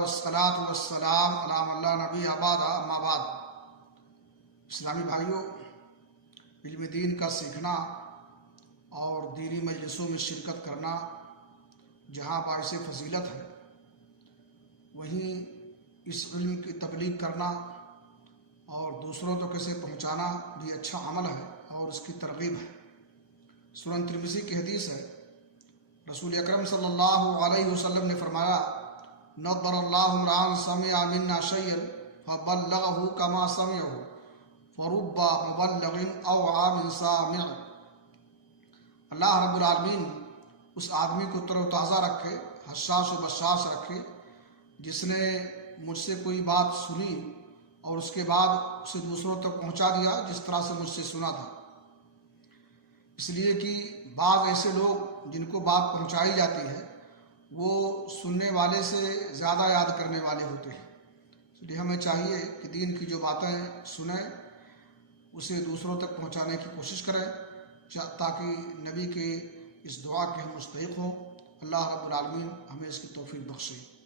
والصلاة والسلام علی من لا نبی بعد اما بعد۔ اسلامی بھائیوں، علم دین کا سیکھنا اور دینی مجلسوں میں شرکت کرنا جہاں باعث فضیلت ہے، وہیں اس علم کی تبلیغ کرنا اور دوسروں تک اسے پہنچانا بھی اچھا عمل ہے اور اس کی ترغیب ہے۔ سنن ترمذی کی حدیث ہے، رسول اکرم صلی اللہ علیہ وسلم نے فرمایا، نضر اللہ امرأ سمع منا شیئا فبلغه کما سمعه فرب مبلغ اوعى من سامع۔ اللہ رب العالمین اس آدمی کو تر و تازہ رکھے، حساس و بشاش رکھے، جس نے مجھ سے کوئی بات سنی اور اس کے بعد اسے دوسروں تک پہنچا دیا جس طرح سے مجھ سے سنا تھا۔ اس لیے کہ بعض ایسے لوگ جن کو بات پہنچائی جاتی ہے وہ سننے والے سے زیادہ یاد کرنے والے ہوتے ہیں، اس لیے ہمیں چاہیے کہ دین کی جو باتیں سنیں اسے دوسروں تک پہنچانے کی کوشش کریں تاکہ نبی کے اس دعا کے ہم مستحق ہوں۔ اللہ رب العالمین ہمیں اس کی توفیق بخشے۔